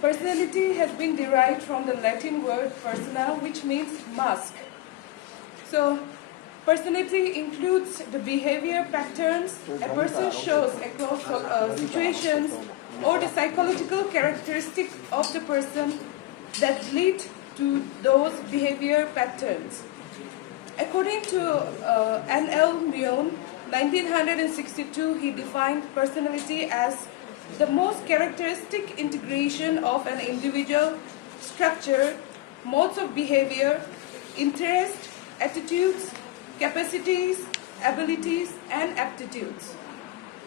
Personality has been derived from the Latin word persona, which means mask. So, personality includes the behavior patterns a person shows across situations or the psychological characteristics of the person that lead to those behavior patterns. According to N.L. Lyon, 1962, he defined personality as the most characteristic integration of an individual structure, modes of behavior, interests, attitudes, capacities, abilities, and aptitudes.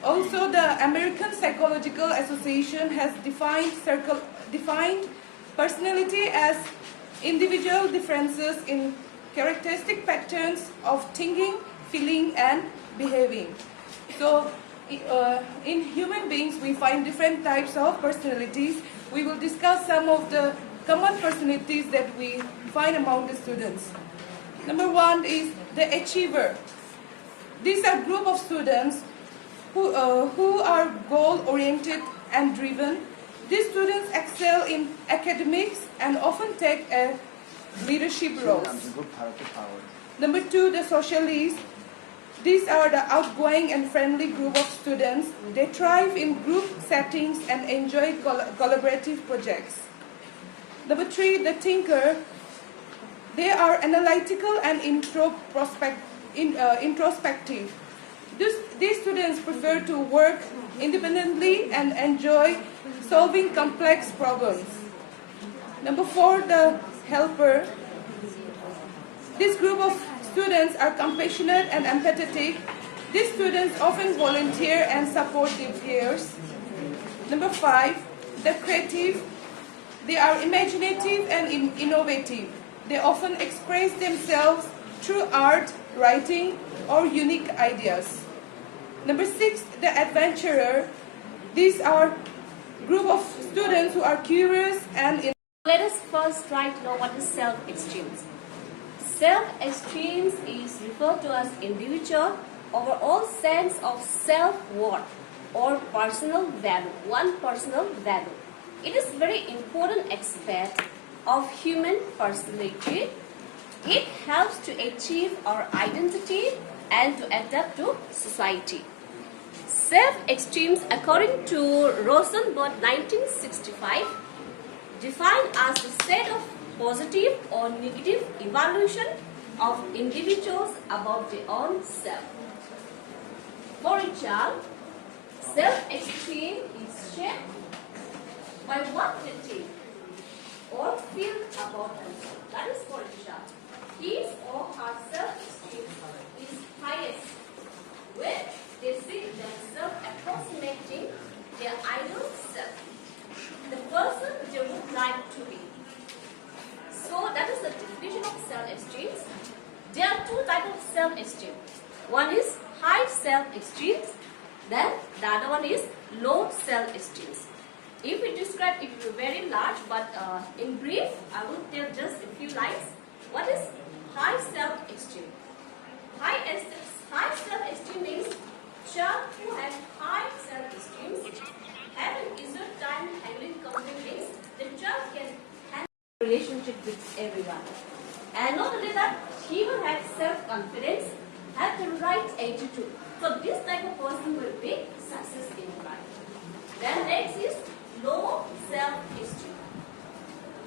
Also, the American Psychological Association has defined personality as individual differences in characteristic patterns of thinking, feeling, and behaving. So, in human beings, we find different types of personalities. We will discuss some of the common personalities that we find among the students. Number one is the achiever. These are a group of students who are goal-oriented and driven. These students excel in academics and often take leadership roles. Number two, the socialists. These are the outgoing and friendly group of students. They thrive in group settings and enjoy collaborative projects. Number three, the thinker. They are analytical and introspective. These students prefer to work independently and enjoy solving complex problems. Number four, the helper. This group of students are compassionate and empathetic. These students often volunteer and support their peers. Number five, the creative. They are imaginative and innovative. They often express themselves through art, writing, or unique ideas. Number six, the adventurer. These are a group of students who are curious and Let us first try to know what is self-esteem. Self-esteem is referred to as individual overall sense of self-worth or personal value, one personal value. It is very important aspect of human personality. It helps to achieve our identity and to adapt to society. Self-esteem, according to Rosenberg 1965, defined as a set of positive or negative evaluation of individuals about their own self. For a child, self-esteem is shaped by what they think or feel about themselves. That is for a child. His or her self-esteem is highest when they see themselves approximating their ideal self, the person they would like to be. So that is the definition of self-esteem. There are two types of self-esteem. One is high self-esteem, then the other one is low self-esteem. If we describe it, it will be very large, but in brief, I will tell just a few lines. What is high self-esteem? High self-esteem means child who has high self-esteem have an easier time handling conflicts. The child can handle relationship with everyone. And not only that, he will have self-confidence, have the right attitude. So this type of person will be success in life. Then next is low self-esteem.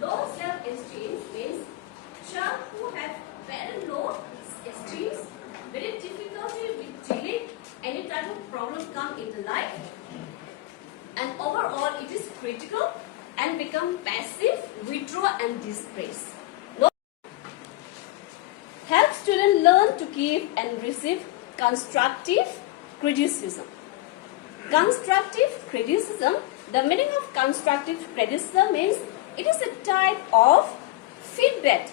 Low self-esteem means child who have very low esteem, very difficulty with dealing any type of problem come in the life, and overall it is critical and become passive, withdraw and disgrace. Help students learn to give and receive constructive criticism. Constructive criticism, the meaning of constructive criticism means it is a type of feedback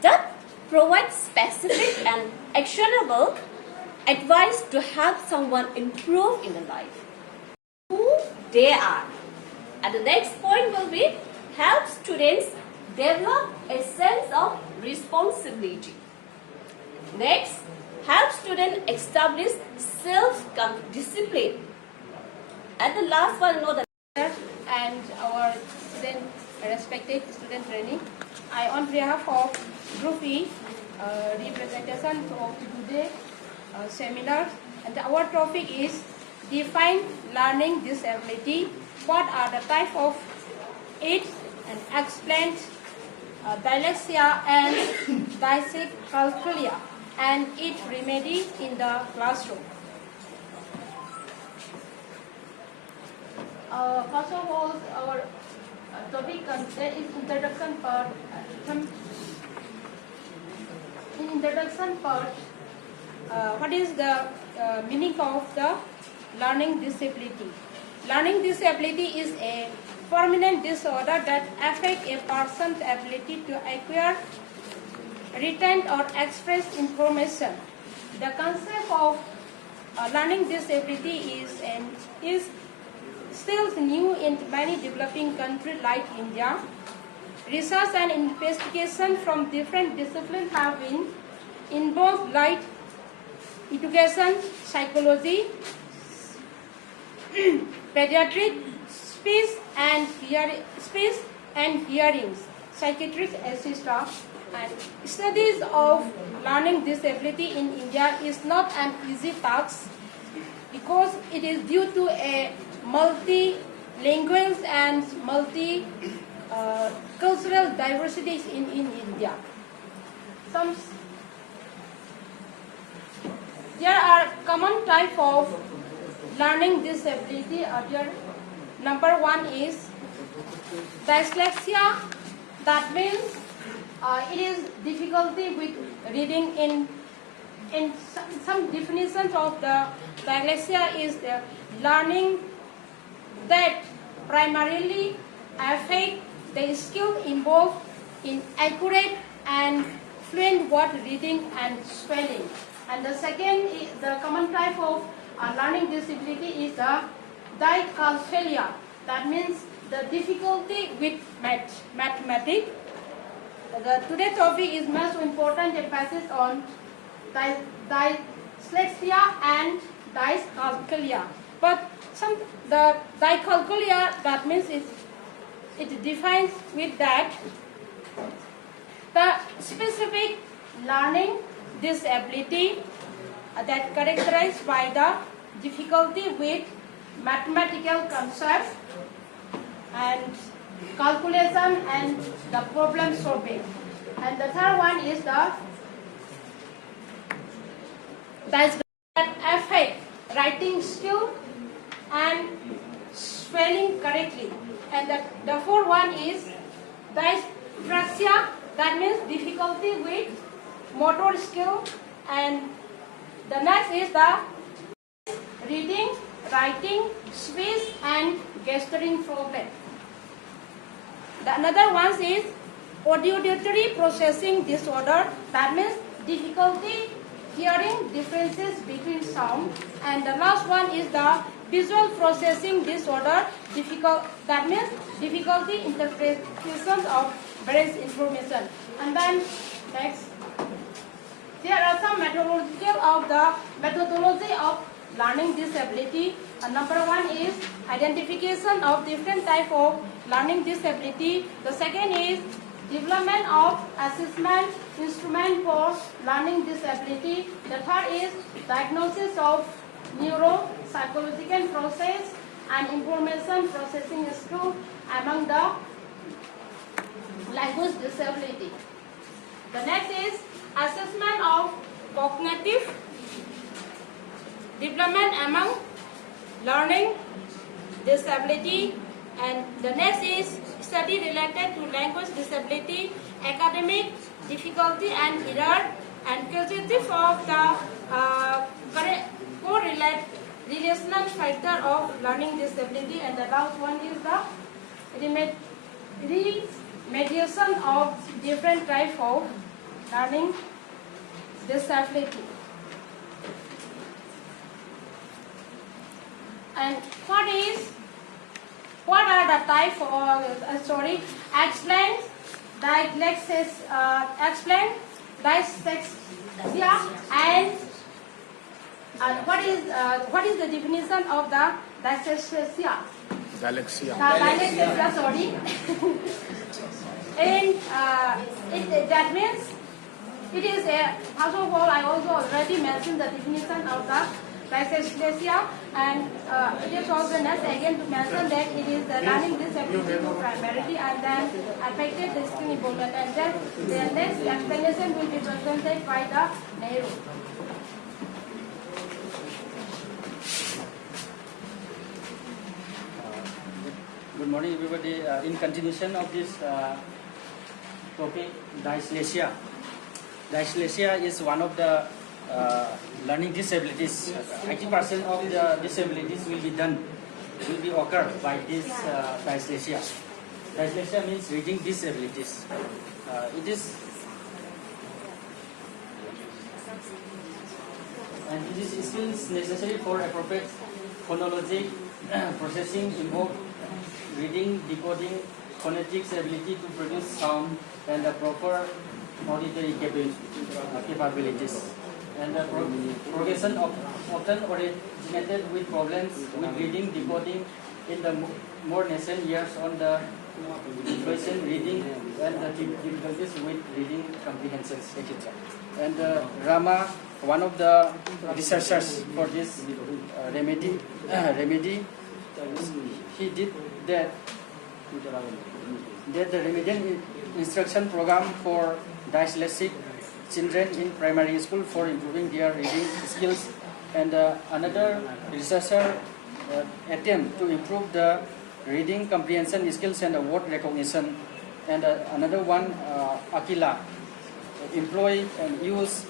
that provides specific and actionable advice to help someone improve in their life. Who they are. And the next point will be help students develop a sense of responsibility. Next, help students establish self-discipline. And the last one, know that and our respected student training. I, on behalf of Group E, representation of today seminar, and our topic is define learning disability. What are the type of it, and explain dyslexia and dyscalculia and its remedy in the classroom. First of all, our topic is introduction part. In introduction part, what is the meaning of the learning disability? Learning disability is a permanent disorder that affects a person's ability to acquire, retain, or express information. The concept of learning disability is still new in many developing countries like India. Research and investigation from different disciplines have been involved, like education, psychology, pediatric, speech and hearing, psychiatric, etc. And studies of learning disability in India is not an easy task because it is due to a multilingual and cultural diversities in India. There are common type of learning disability. Number one is dyslexia. That means it is difficulty with reading. In some definitions of the dyslexia is the learning that primarily affect the skill involved in accurate and fluent word reading and spelling. And the second, the common type of learning disability is the dyscalculia. That means the difficulty with mathematics. Today's topic is most important emphasis on dyslexia and dyscalculia. But the dyscalculia, that means it defines with that the specific learning disability that characterized by the difficulty with mathematical concepts and calculation and the problem solving. And the third one is the that affect writing skill and spelling correctly. And the fourth one is dyspraxia, that means difficulty with motor skill. And the next is the reading, writing, speech and gesturing problem. Another one is auditory processing disorder, that means difficulty hearing differences between sound. And the last one is the visual processing disorder, that means difficulty interpretation of various information. And then next, there are some methodology of learning disability. Number one is identification of different type of learning disability. The second is development of assessment instrument for learning disability. The third is diagnosis of neuropsychological process and information processing skill among the language disability. The next is assessment of cognitive development among learning disability. And the next is study related to language disability, academic difficulty and error, and causative of the relational factor of learning disability. And the last one is the remediation of different type of learning disability. And what are the type of explain dyslexia and what is the definition of the dyslexia? Dyslexia, sorry. And that means it is first of all, I also already mentioned the definition of the dyslexia, and it is also necessary again to mention that it is the learning disability primarily, and then affected the skill improvement, and then the next explanation will be presented by the Nehru. Good morning, everybody. In continuation of this topic, dyslexia. Dyslexia is one of the learning disabilities. 80% of the disabilities will be occurred by this dyslexia. Dyslexia means reading disabilities. It is skills necessary for appropriate phonologic processing involve reading, decoding, phonetics ability to produce sound, and the proper auditory capabilities. And the progression of often originated with problems with reading, decoding in the more nascent years on the fluent reading and the difficulties with reading comprehensions, etc. And Rama, one of the researchers for this remedy, he did that the remediation instruction program for dyslexic children in primary school for improving their reading skills, and another researcher attempt to improve the reading comprehension skills and word recognition, and another one, Akila, employ and use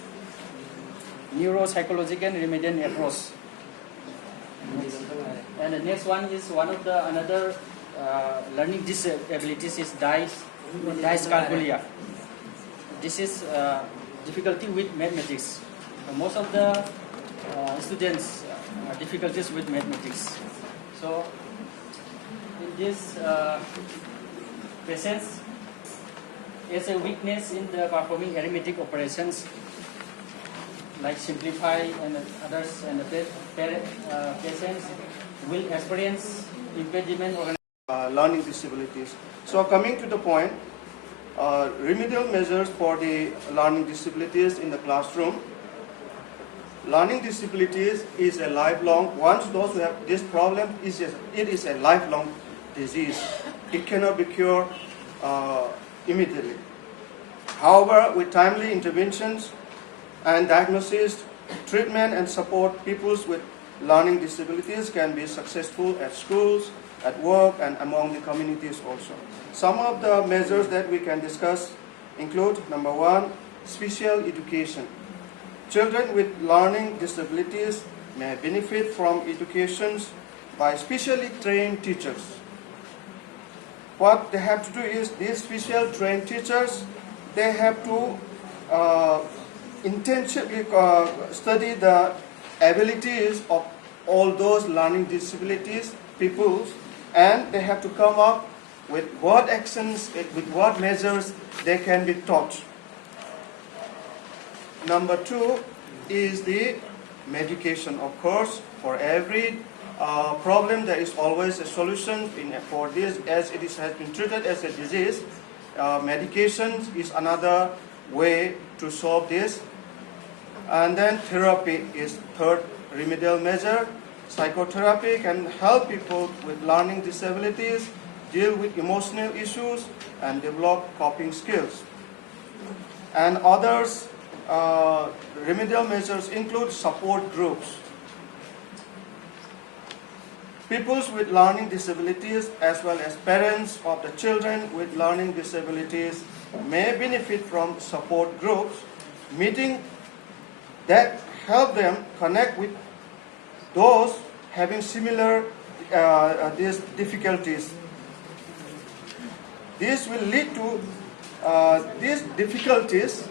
neuropsychological remediation approach. And the next one is another learning disabilities is dyscalculia. This is difficulty with mathematics. Most of the students difficulties with mathematics. So in this patients is a weakness in the performing arithmetic operations like simplify and others, and the patients will experience impediment or learning disabilities. So coming to the point, remedial measures for the learning disabilities in the classroom. Learning disabilities is a lifelong, once those who have this problem, it is a lifelong disease. It cannot be cured immediately. However, with timely interventions and diagnosis, treatment and support, people with learning disabilities can be successful at schools, at work, and among the communities also. Some of the measures that we can discuss include, number one, special education. Children with learning disabilities may benefit from educations by specially trained teachers. What they have to do is, these special trained teachers, they have to intentionally study the abilities of all those learning disabilities peoples, and they have to come up with what actions, with what measures they can be taught. Number two is the medication. Of course, for every problem there is always a solution. For this, as it has been treated as a disease, medication is another way to solve this. And then therapy is third remedial measure. Psychotherapy can help people with learning disabilities deal with emotional issues and develop coping skills. And others remedial measures include support groups. People with learning disabilities as well as parents of the children with learning disabilities may benefit from support groups, meeting that help them connect with those having similar these difficulties. This will lead to these difficulties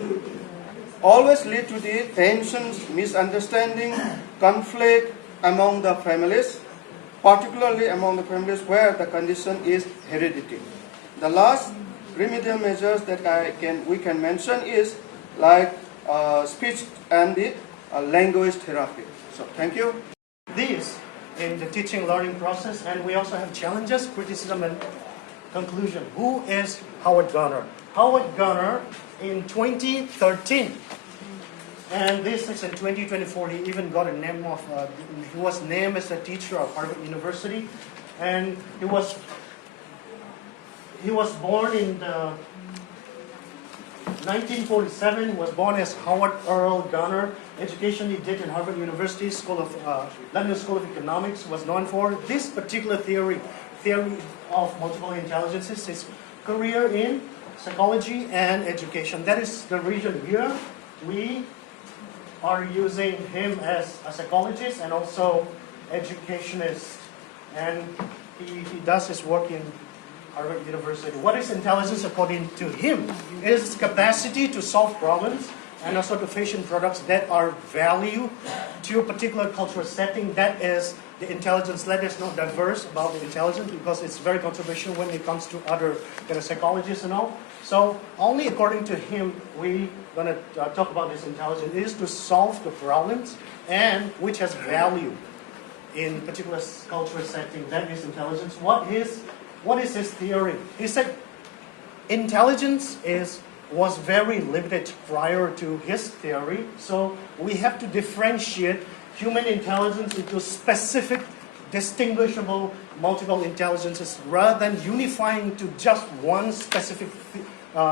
always lead to the tensions, misunderstanding, conflict among the families, particularly among the families where the condition is hereditary. The last remedial measures that we can mention is like speech and the language therapy. So thank you. These in the teaching learning process, and we also have challenges, criticism, and conclusion. Who is Howard Gardner? Howard Gardner in 2013, and this is in 2024, he even got a name of, he was named as a teacher of Harvard University, and he was born in 1947. He was born as Howard Earl Gardner. Education he did in Harvard University London School of Economics, was known for this particular theory of multiple intelligences. His career in psychology and education. That is the reason here we are using him as a psychologist and also educationist, and he does his work in Harvard University. What is intelligence according to him? It is capacity to solve problems and also to fashion products that are value to a particular cultural setting. That is the intelligence. Let us not diverse about the intelligence because it's very controversial when it comes to other psychologists and all. So only according to him we're going to talk about this intelligence. It is to solve the problems and which has value in particular cultural setting. That is intelligence. What is his theory? He said intelligence was very limited prior to his theory, so we have to differentiate human intelligence into specific, distinguishable, multiple intelligences rather than unifying to just one specific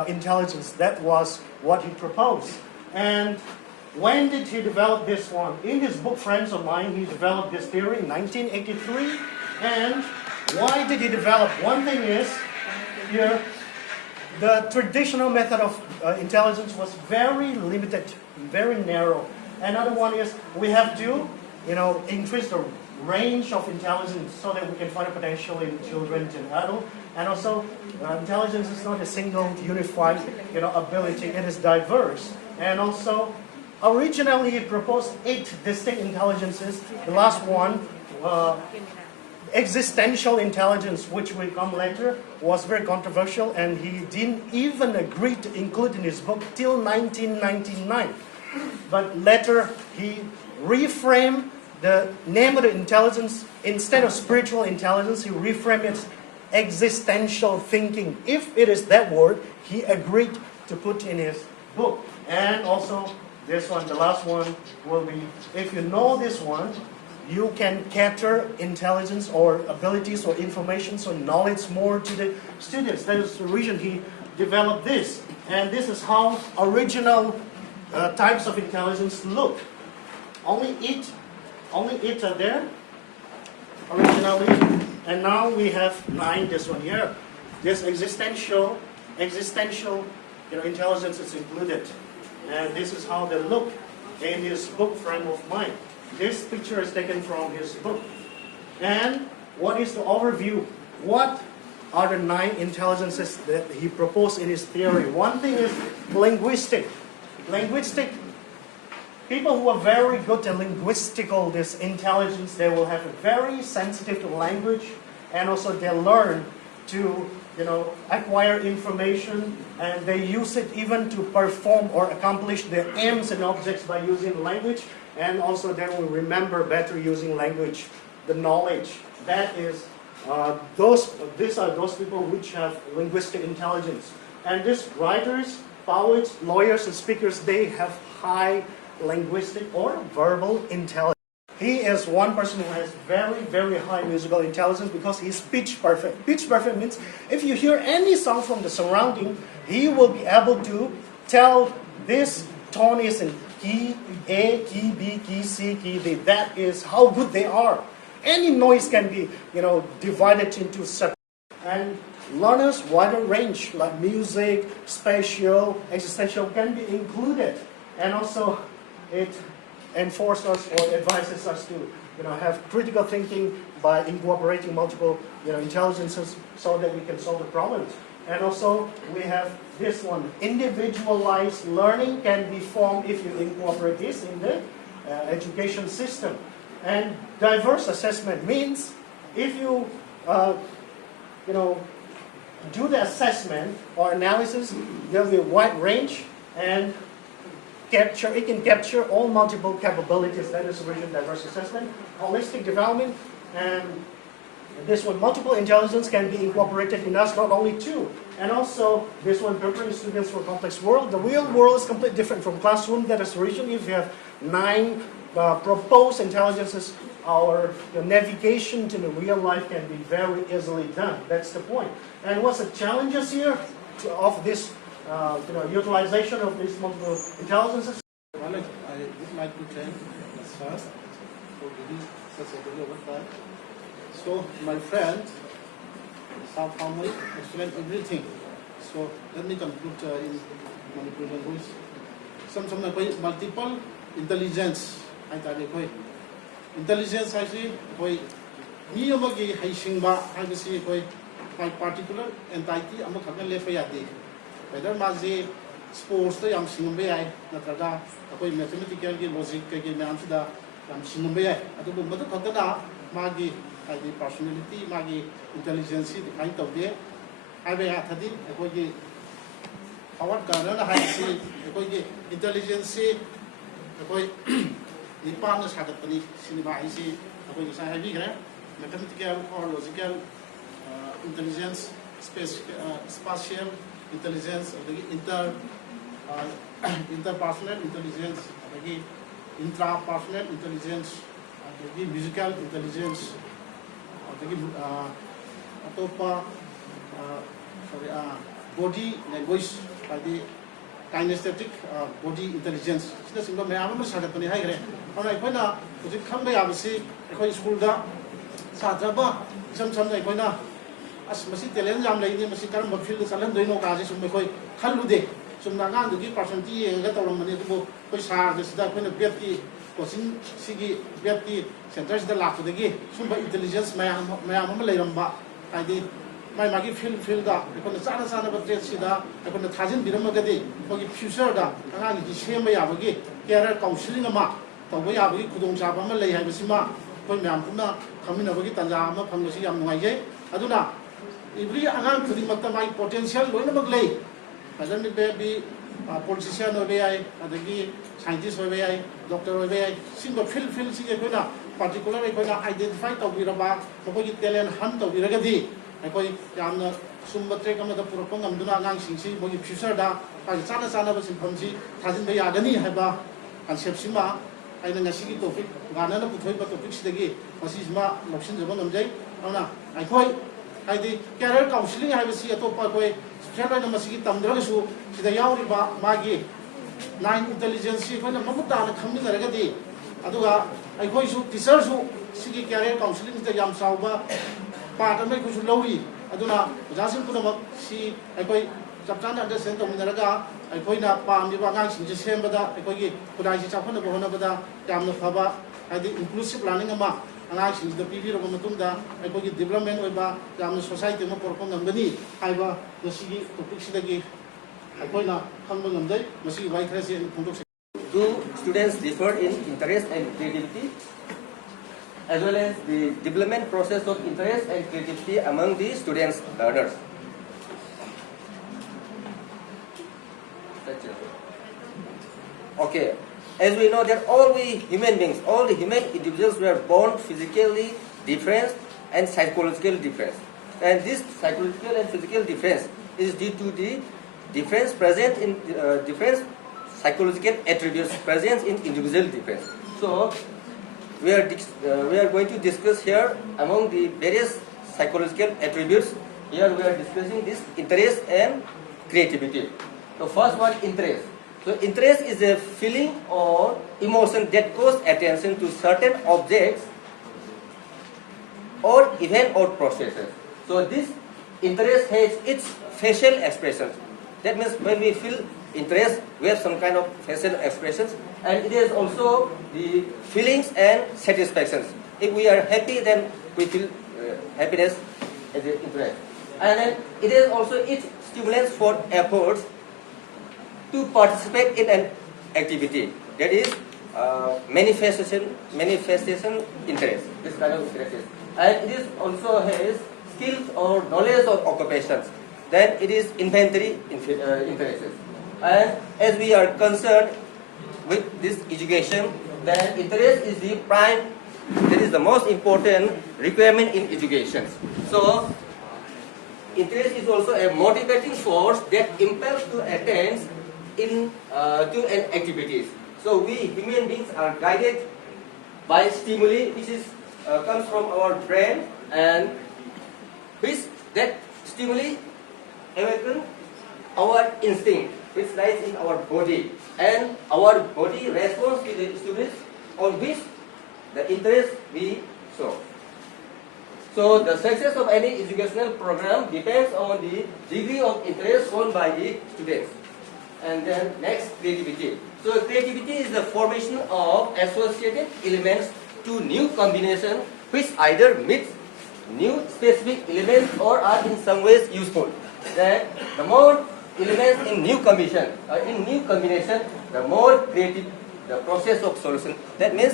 intelligence. That was what he proposed. And when did he develop this one? In his book, Friends of Mine, he developed this theory in 1983. And why did he develop? One thing is, here, the traditional method of intelligence was very limited, very narrow. Another one is we have to, increase the range of intelligence so that we can find a potential in children and adults. And also, intelligence is not a single unified, ability. It is diverse. And also, originally he proposed 8 distinct intelligences. The last one, existential intelligence, which will come later, was very controversial, and he didn't even agree to include in his book till 1999. But later he reframed the name of the intelligence. Instead of spiritual intelligence, he reframed it existential thinking. If it is that word, he agreed to put in his book. And also this one, the last one, will be, if you know this one, you can cater intelligence or abilities or information or knowledge more to the students. That is the reason he developed this. And this is how original types of intelligence look. Only eight are there originally. And now we have 9, this one here. This existential intelligence is included. And this is how they look in his book, Frame of Mind. This picture is taken from his book. And what is the overview? What are the 9 intelligences that he proposed in his theory? One thing is linguistic. People who are very good at linguistical, this intelligence, they will have a very sensitive to language, and also they learn to acquire information, and they use it even to perform or accomplish their aims and objects by using language. And also they will remember better using language, the knowledge. That is, these are those people which have linguistic intelligence. And these writers, poets, lawyers, and speakers, they have high linguistic or verbal intelligence. He is one person who has very, very high musical intelligence because he's pitch perfect. Pitch perfect means if you hear any song from the surrounding, he will be able to tell this tone is in key A, key B, key C, key D. That is how good they are. Any noise can be, divided into separate. And learners' wider range, like music, spatial, existential, can be included. And also, it enforces us or advises us to, have critical thinking by incorporating multiple, intelligences so that we can solve the problems. And also, we have this one. Individualized learning can be formed if you incorporate this in the education system. And diverse assessment means if you, do the assessment or analysis, there will be a wide range and it can capture all multiple capabilities. That is the reason diverse assessment. Holistic development, And this one, multiple intelligence can be incorporated in us, not only two. And also, this one, preparing students for a complex world. The real world is completely different from classroom. That is the reason if you have 9 proposed intelligences, our navigation to the real life can be very easily done. That's the point. And what's the challenges here of this utilization of these multiple intelligences? Well, I would like to thank first for giving such a valuable time. So my friend, South Family, explained everything. So let me conclude in Manipur language. Some multiple intelligence. Intelligence actually, me amagi haisingba hagasi by particular entity amakhakan lefayadi. Whether mazi sports to yam singbe ai natraga mathematical logic ke namsida yam singbe ai adu madu khadana magi the personality magi intelligence define tawde aibe athadi ekoi Howard Gardner haisi ekoi intelligence ekoi Nipan is Hakapani, Cinema Isi, mathematical or logical intelligence, spatial intelligence, interpersonal intelligence, intrapersonal intelligence, musical intelligence, body language, kinesthetic body intelligence. This is my arm. Sagatani high. And I point out, was it come by Abasi, a school da Satraba, some like Pona, as Masi Telenjam lady, Masikan, but feel the Salam Dino Gazis of McCoy, Halude, some Nagan to give person tea and get on money to go, which are the stuff when the Betty, Cosin, Sigi, Betty, centers the lap of the gate. Some by intelligence, my Leramba, I did. My Maggie feel that because the Sana Sana of Sida, I couldn't Tazin Biramagadi, for the future that I had the same way of a gate, Kara counseling a mark, the way I could Sabama lay have a sima, when Yampuna coming over it and Yama Pangosi and Maye. Aduna, if we are to the Matamai potential, when a lay, I don't be a politician of AI, the scientist of AI, doctor of AI, single feel Siguna, particularly when I identify the Viraba, the Italian hunt of Viragadi. Ekoi yamna sumba trek amada puropong amduna ngang singsi mogi future da pa chana chana ba sinphamsi thajin ba yagani haiba concept sima aina ngasi gi topic gana na puthoi ba topic sidagi masi sima loksin jaba ngamjai ana aikoi haidi career counseling haiba si atopa koi chana na masi gi tamdra su sida yauri ba magi 9 intelligence ko na mamuta na khamni naragadi aduga aikoi su teacher su sigi career counseling da yam sauba part of my kush lowy, Aduna, Jasim Kunamak, see, I quite Saptana understand to Minaraga, I point up Palm Nivagan, just Hembada, I quite put I Chapan of Honabada, Dam of Haba, I did inclusive planning a map, and actions the PV of Matunda, I quite development with Dam Society of Porpon and Bani, Iva, the Sigi, to fix the gate. I point out Humble Day, Masi White Crescent and Punto. Do students differ in interest and creativity, as well as the development process of interest and creativity among the students learners? Okay, as we know that all we human beings, all the human individuals were born physically different and psychologically different. And this psychological and physical difference is due to the difference present in different psychological attributes present in individual difference. So we are going to discuss here among the various psychological attributes. Here we are discussing this interest and creativity. So first one, interest. So interest is a feeling or emotion that calls attention to certain objects or event or processes. So this interest has its facial expressions. That means when we feel interest, we have some kind of facial expressions, and it is also the feelings and satisfactions. If we are happy, then we feel happiness as an interest. And then it is also its stimulants for efforts to participate in an activity. That is manifestation interest. This kind of interest is. And it is also has skills or knowledge or occupations. Then it is inventory interests. And as we are concerned with this education, then interest is the prime That is the most important requirement in education. So, interest is also a motivating force that impels to attend to an activities. So we human beings are guided by stimuli which is comes from our brain, and which that stimuli awaken our instinct which lies in our body, and our body responds to the stimulus on which the interest we show. So the success of any educational program depends on the degree of interest shown by the students. And then next, creativity. So creativity is the formation of associated elements to new combination which either meet new specific elements or are in some ways useful. Then the more elements in new combination, the more creative the process of solution. That means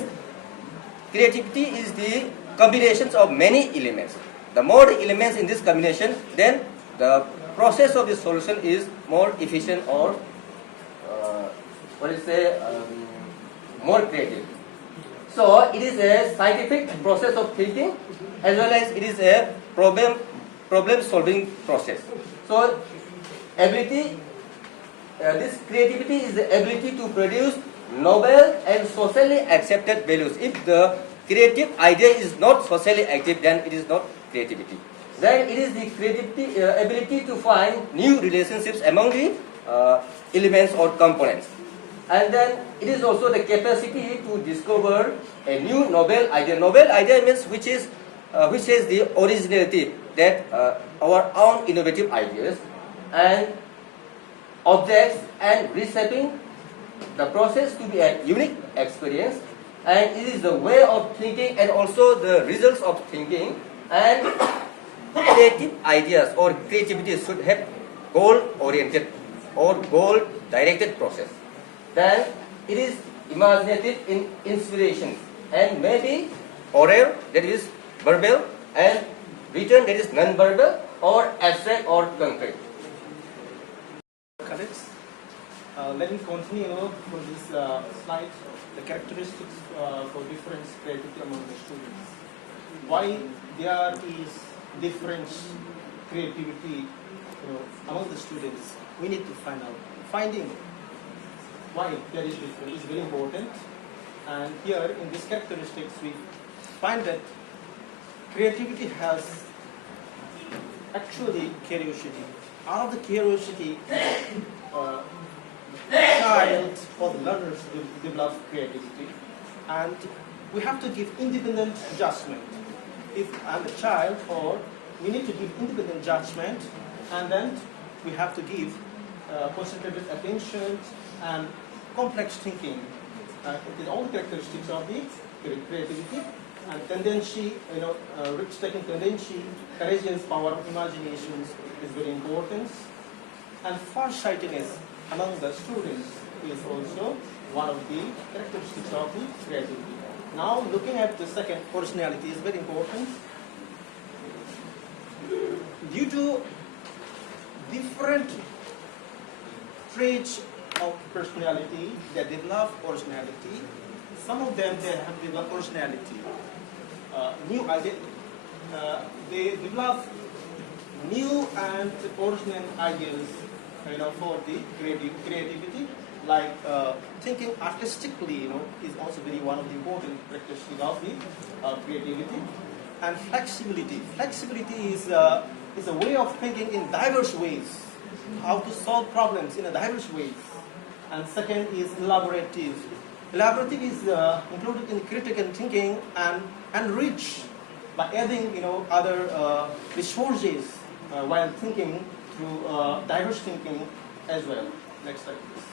creativity is the combinations of many elements. The more elements in this combination, then the process of the solution is more efficient, or more creative. So it is a scientific process of thinking, as well as it is a problem solving process. So this creativity is the ability to produce novel and socially accepted values. If the creative idea is not socially active, then it is not creativity. Then it is the creativity ability to find new relationships among the elements or components. And then it is also the capacity to discover a new novel idea. Novel idea means which has the originality, that our own innovative ideas and objects, and reshaping the process to be a unique experience. And it is the way of thinking and also the results of thinking. And creative ideas or creativity should have goal-oriented or goal-directed process. Then it is imaginative in inspiration, and maybe oral, that is verbal, and written, that is non-verbal, or abstract or concrete. Colleagues, let me continue from this slide the characteristics for different creativity among the students. Why there is different creativity among the students, we need to find out. Finding why there is difference is very important. And here in these characteristics we find that creativity has actually curiosity. Out of the curiosity, child or the learners develop creativity, and we have to give independent judgment. If I'm the child, or we need to give independent judgment, and then we have to give concentrated attention and complex thinking. It is all the characteristics of the creativity. And tendency, risk-taking tendency, courageous power of imagination is very important. And farsightedness among the students is also one of the characteristics of the creativity. Now, looking at the second, personality is very important. Due to different traits of personality, they develop personality. Some of them, they have developed personality. New idea, they develop new and original ideas, for the creativity. Like thinking artistically, is also very one of the important characteristics of the creativity. And flexibility. Flexibility is a way of thinking in diverse ways, how to solve problems in a diverse ways. And second is elaborative. Elaborative is included in critical thinking and enrich by adding, other resources while thinking through diverse thinking as well. Next slide, please.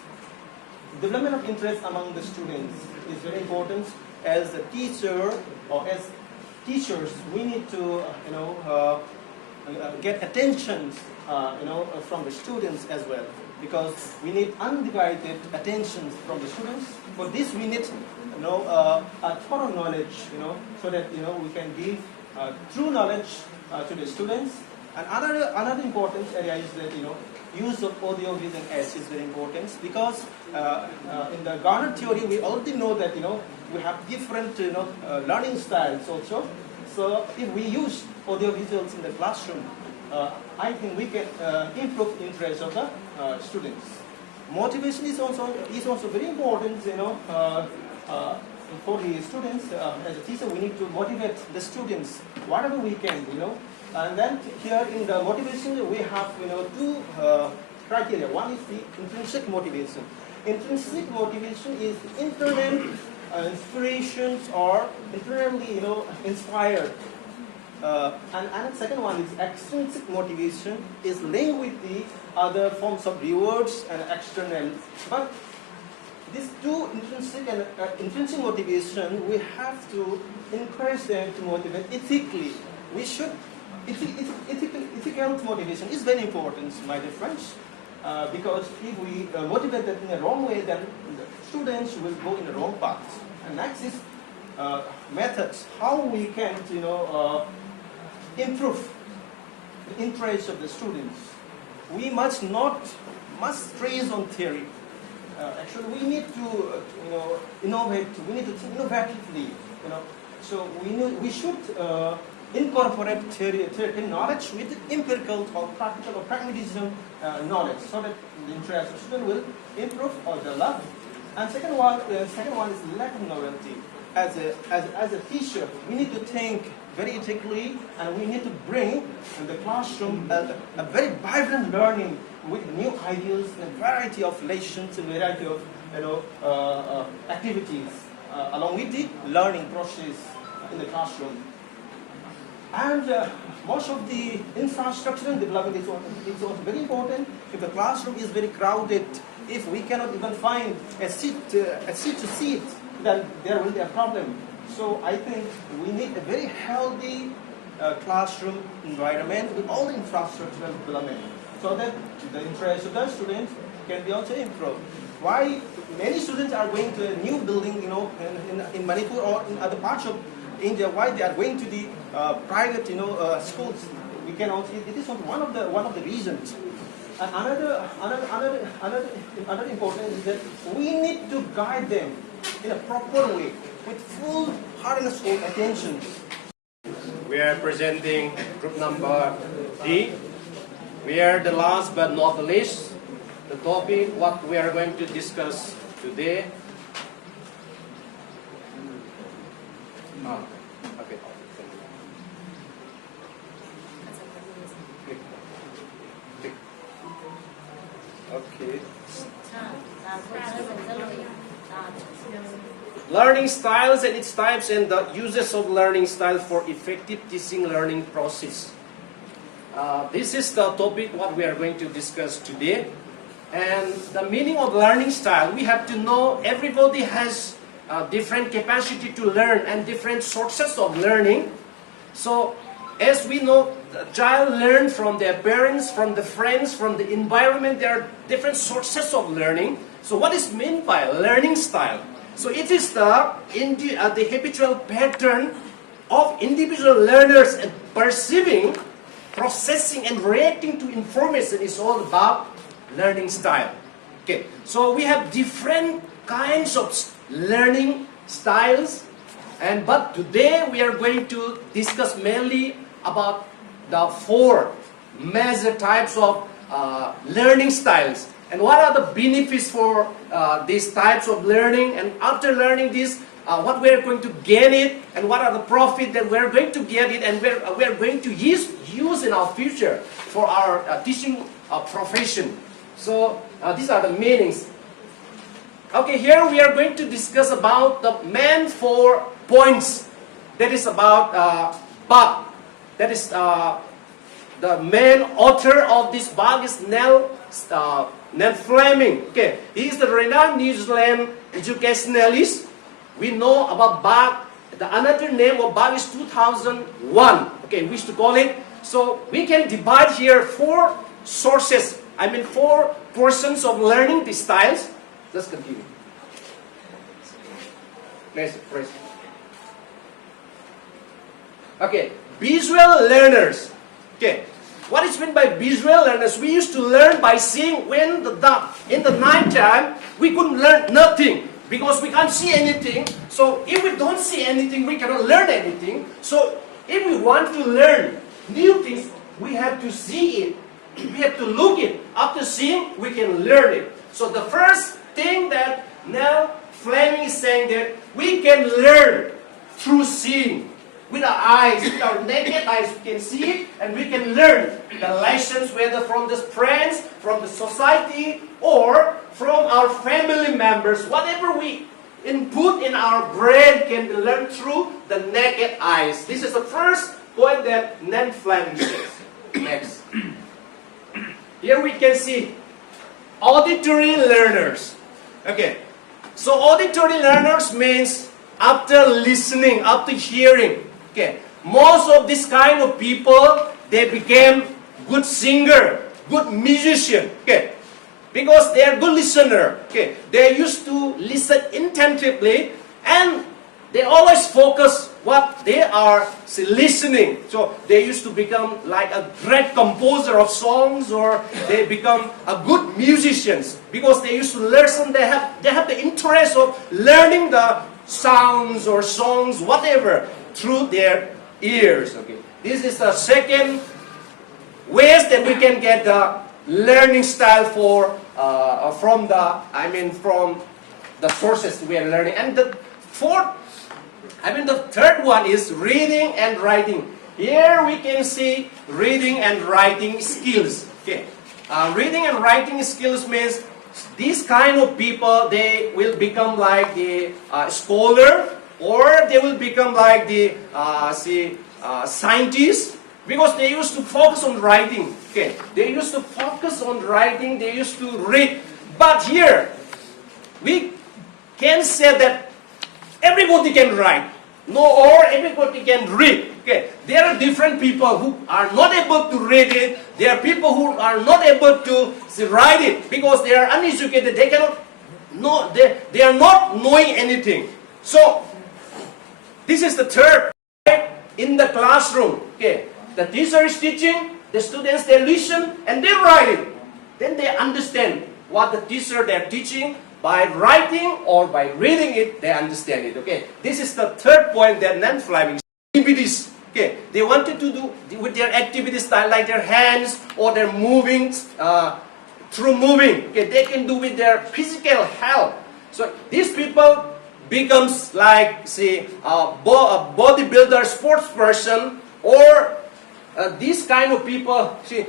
Development of interest among the students is very important. As a teacher, or as teachers, we need to, get attention, from the students as well, because we need undivided attention from the students. For this, we need, a thorough knowledge, so that we can give true knowledge to the students. And another important area is that use of audio, vision aids is very important because in the Garner theory we already know that we have different learning styles also. So if we use audio visuals in the classroom, I think we can improve the interest of the students. Motivation is also very important. For the students, as a teacher, we need to motivate the students whatever we can. And then here in the motivation we have two criteria. One is the intrinsic motivation. Intrinsic motivation is internal inspirations or internally inspired. And the second one is extrinsic motivation, is linked with the other forms of rewards and external. But these two intrinsic motivation, we have to encourage them to motivate ethically. We should ethical motivation is very important, my dear friends, because if we motivate them in the wrong way, then the students will go in the wrong path. And next is methods, how we can improve the interest of the students. We must stress on theory. Actually, we need to innovate. We need to think innovatively. So we should incorporate theoretical knowledge with empirical or practical or pragmatism knowledge, so that the interest of student will improve or develop. And second one is lack of novelty. As a teacher, we need to think very ethically, and we need to bring in the classroom a very vibrant learning with new ideas and a variety of lessons and variety of activities along with the learning process in the classroom. And most of the infrastructure development is also very important. If the classroom is very crowded, if we cannot even find a seat to sit, then there will be a problem. So I think we need a very healthy classroom environment with all the infrastructural development, so that the interest of the students can be also improved. Why many students are going to a new building, in Manipur or in other parts of India? Why they are going to the private, schools? We can also. It is one of the reasons. And another important is that we need to guide them in a proper way with full heart and soul attention. We are presenting group number D. We are the last but not the least. The topic what we are going to discuss today. Okay. Okay. Learning styles and its types and the uses of learning style for effective teaching learning process. This is the topic what we are going to discuss today. And the meaning of learning style, we have to know everybody has different capacity to learn and different sources of learning. So as we know, the child learn from their parents, from the friends, from the environment. There are different sources of learning. So what is meant by learning style? So it is the habitual pattern of individual learners and perceiving, processing and reacting to information is all about learning style. Okay, so we have different kinds of learning styles, but today we are going to discuss mainly about the 4 major types of learning styles. And what are the benefits for these types of learning? And after learning this, what we are going to gain it, and what are the profit that we are going to get it, and we are going to use in our future for our teaching profession. So these are the meanings. Okay, here we are going to discuss about the main 4 points. That is about B.Ed. That is the main author of this book is Neil Fleming. Okay, he is the renowned New Zealand educationalist. We know about B.Ed. The another name of B.Ed is 2001. Okay, we used to call it. So we can divide here 4 sources. 4 portions of learning these styles. Let's continue. Next, please. Okay, visual learners. Okay, what is meant by visual learners? We used to learn by seeing. When in the night time, we couldn't learn nothing because we can't see anything. So if we don't see anything, we cannot learn anything. So if we want to learn new things, we have to see it. We have to look it. After seeing, we can learn it. So the first thing that now Fleming is saying that we can learn through seeing. With our eyes, with our naked eyes, we can see it and we can learn the lessons, whether from the friends, from the society, or from our family members. Whatever we input in our brain can be learned through the naked eyes. This is the first point that Nan Fleming says. Next. Here we can see auditory learners. Okay. So auditory learners means after listening, after hearing. Okay. Most of this kind of people, they became good singer, good musician. Okay. Because they are good listener. Okay. They used to listen attentively and they always focus what they are listening. So they used to become like a great composer of songs, or they become a good musicians because they used to listen. They have the interest of learning the sounds or songs, whatever, through their ears. Okay. This is the second ways that we can get the learning style from the sources we are learning. And the third one is reading and writing. Here we can see reading and writing skills. Okay. Reading and writing skills means these kind of people, they will become like the scholar, or they will become like the scientists, because they used to focus on writing. Okay. They used to focus on writing, they used to read. But here, we can say that everybody can write. No, or everybody can read. Okay. There are different people who are not able to read it. There are people who are not able to write it because they are uneducated. They cannot know. They are not knowing anything. So this is the third in the classroom. Okay. The teacher is teaching. The students, they listen and they write it. Then they understand what the teacher they are teaching. By writing or by reading it, they understand it. Okay, this is the third point that Nan Fleming activities. Okay, they wanted to do with their activities style, like their hands or their moving through moving. Okay, they can do with their physical health. So these people becomes like say a bodybuilder, sports person, or these kind of people, see,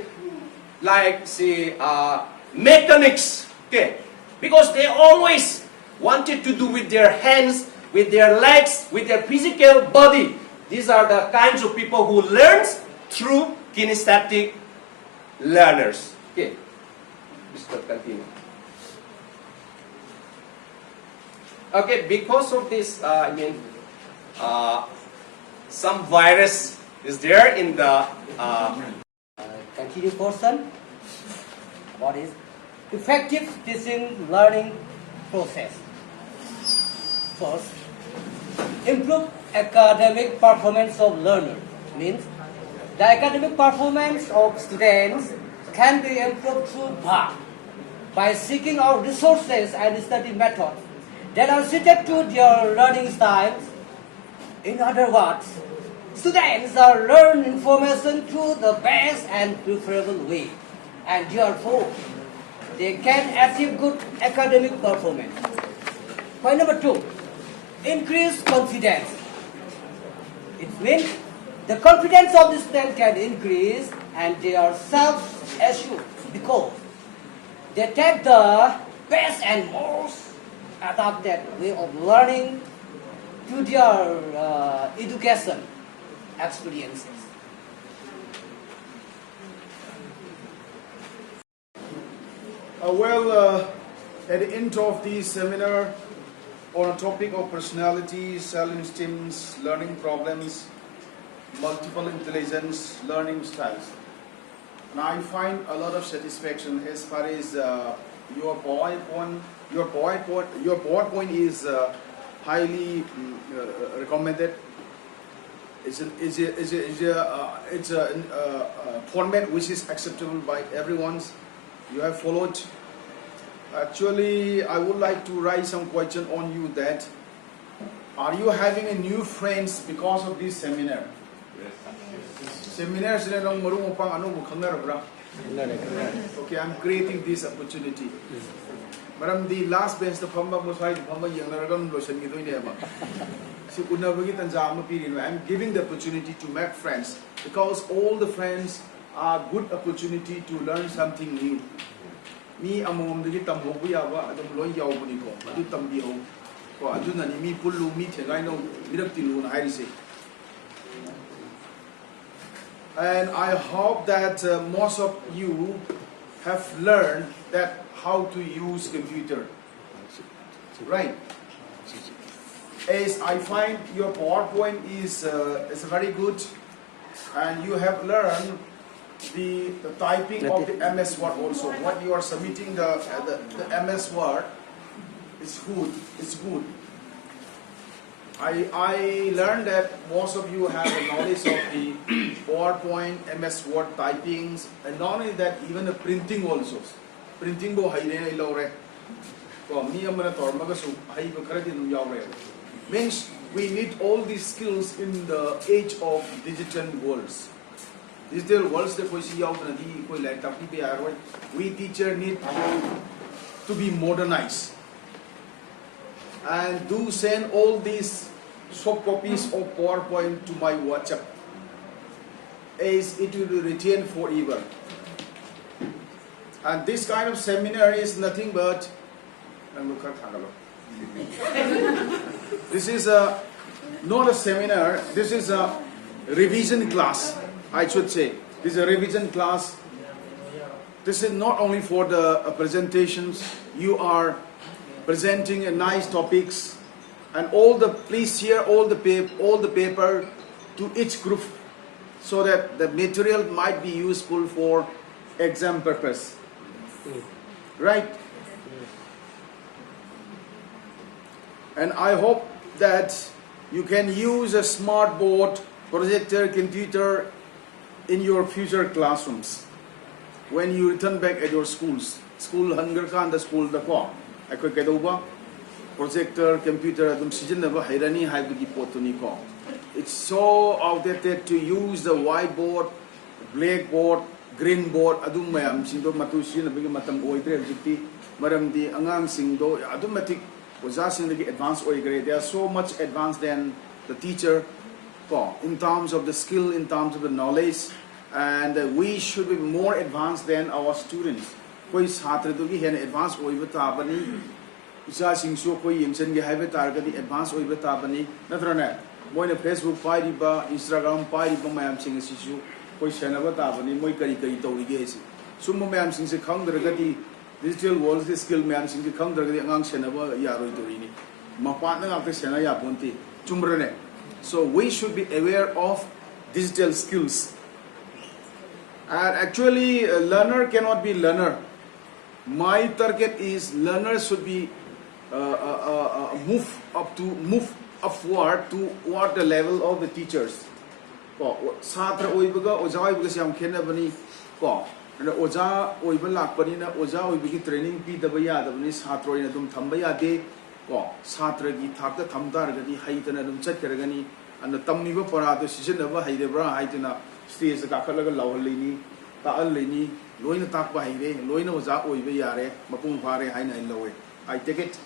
like say mechanics. Okay. Because they always wanted to do with their hands, with their legs, with their physical body. These are the kinds of people who learn through kinesthetic learners. Okay, Mr. Continue. Okay, because of this, some virus is there in the continue portion. What is effective teaching learning process? First, improve academic performance of learners. Means the academic performance of students can be improved through by seeking out resources and study methods that are suited to their learning styles. In other words, students are learn information through the best and preferable way, and therefore they can achieve good academic performance. Point number 2, increase confidence. It means the confidence of the student can increase and they are self-assured because they take the best and most adapted way of learning to their education experiences. At the end of the seminar on a topic of personality, self-esteem, learning problems, multiple intelligence, learning styles, and I find a lot of satisfaction as far as your PowerPoint is highly recommended. it's a format which is acceptable by everyone. You have followed. Actually, I would like to raise some question on you that are you having a new friends because of this seminar? Seminar is okay, I'm creating this opportunity. Madam, the last bench the Pamba was right, Pamba Yangaragam Roshan Gidoinema. I'm giving the opportunity to make friends because all the friends are good opportunity to learn something new. Me among the Tamboyava, Adam Loy Yaubunico, Adu Tambio, or Adunani, me Pulu, me Tegano, Midaptilu, and Harise. And I hope that most of you have learned that how to use computer. Right? As I find your PowerPoint is very good, and you have learned the typing of the MS Word also. What you are submitting the MS Word is good. It's good. I learned that most of you have a knowledge of the PowerPoint, MS Word typings, and not only that, even the printing also. Printing bo haine ilore. Ko mi amana tormaga su hai bakradi nu yaure. Means we need all these skills in the age of digital worlds. Digital worlds the koi si yaw na di koi laptop ni pe aar. We teacher need to be modernized. And do send all these soft copies of PowerPoint to my WhatsApp, as it will be retained forever. And this kind of seminar is nothing but this is not a seminar, this is a revision class, I should say. This is a revision class. This is not only for the presentations. You are presenting a nice topics, and please share all the paper to each group so that the material might be useful for exam purpose. Right? And I hope that you can use a smart board, projector, computer in your future classrooms when you return back at your schools. School hunger kan the school the ko. Ako kadoba projector, computer adum sijinnaba hairani haibagi potuni ko. It's so outdated to use the whiteboard, blackboard, green board adum mayam sindo matu sinabagi matam oidre jikti maramdi angang singdo automatic advanced oigre. They are so much advanced than the teacher in terms of the skill, in terms of the knowledge, and we should be more advanced than our students. Koi chhatra dugi hen advanced oiba tabani isa singso koi yengchen ge haiba targadi advanced oiba tabani natrana moina Facebook pairiba Instagram pairiba mayam sing asisu koi senaba tabani moi kari tawrige esi summa mayam sing se khangdragadi digital world skill mayam sing se khangdragadi angang senaba yaroi torini mapat na ngakte sena ya ponti chumbrane. So we should be aware of digital skills. And actually a learner cannot be learner. My target is learners should be move upward to what the level of the teachers. Satra oibaga oja oibaga siam khena bani ko and oja oiba lakpani na oja oibagi training pi dabaya dabani satra ina dum thambaya de ko satra gi thakta thamdar gani haitana dum chatkaragani and the tamniba parado sijanaba haidebra haitana stage ka khalaga lawlini ta'allini loina takpa haire loina oja oiba yare mapung phare haina lowe. I take it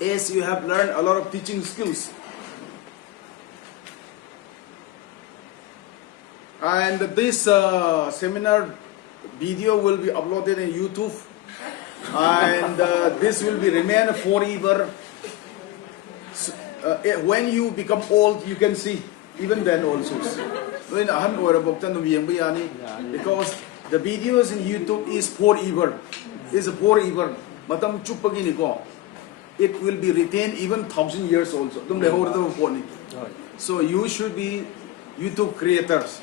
as you have learned a lot of teaching skills, and this seminar video will be uploaded in YouTube, and this will be remain forever. When you become old, you can see even then also. Because the videos in YouTube is forever. It will be retained even 1,000 years also. So you should be YouTube creators.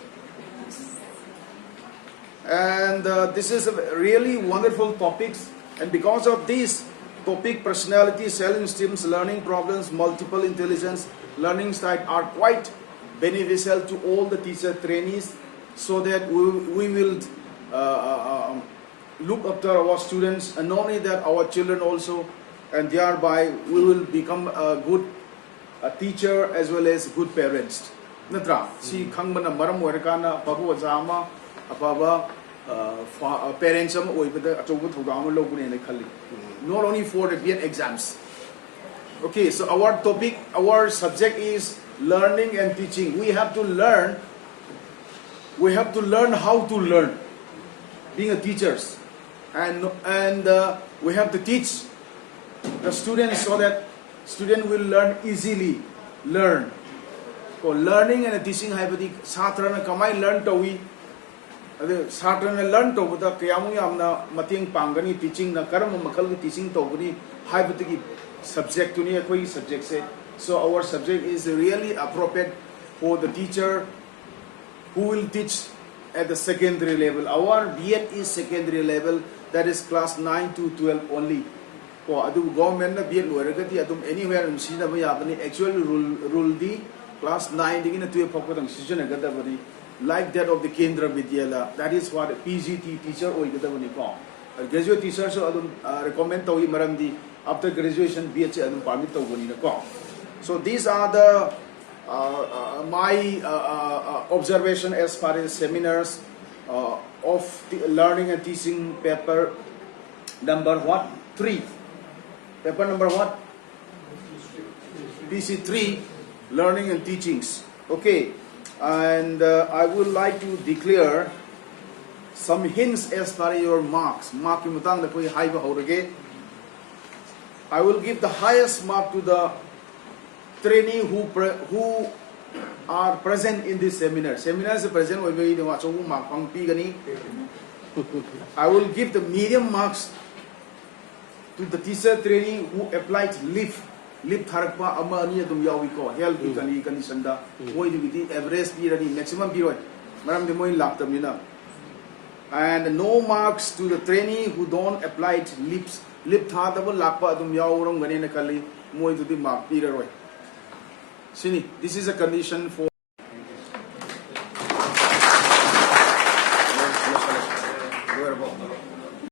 And this is a really wonderful topics. And because of this topic, personality, self-esteem, learning problems, multiple intelligence, learning style are quite beneficial to all the teacher trainees, so that we will look after our students, and not only that, our children also, and thereby we will become a good teacher as well as good parents. Natra, si kangbana maram warakana pabu azama apaba parents am oibada atobu thogama logune ne khali. Not only for the B.Ed exams. Okay, so our topic, our subject is learning and teaching. We have to learn how to learn, being a teachers, and we have to teach the students so that student will learn easily. Learn. So learning and teaching haibadi satrana kamai learn tawi. Satrana learn to buta kayamu yamna mating pangani teaching na karam makal teaching to bani haibadi subject to ni koi subject se. So our subject is really appropriate for the teacher who will teach at the secondary level. Our B.Ed is secondary level, that is class 9 to 12 only. So adu government na B.Ed loiragati adum anywhere in sina ba yabani actual rule di class 9 digina 12 phokotang season agada bani like that of the Kendra Vidyalaya. That is what PGT teacher oigada bani ko. Graduate teacher so adum recommend tawi maram di after graduation B.Ed se adum permit taw bani na ko. So these are the my observation as far as seminars of the learning and teaching paper number what? 3. Paper number what? PC3, learning and teachings. Okay, and I would like to declare some hints as far as your marks. Mark imutang na koi haiba horage. I will give the highest mark to the trainee who are present in this seminar. Seminar is present. I will give the medium marks to the teacher trainee who applied lip tharakpa ama ani adum yawi ko health condition da moi di average period maximum period maram de moi laptamina. And no marks to the trainee who don't apply lip thadaba lakpa adum yawram gane na kali moi di mark period. Sini, this is a condition for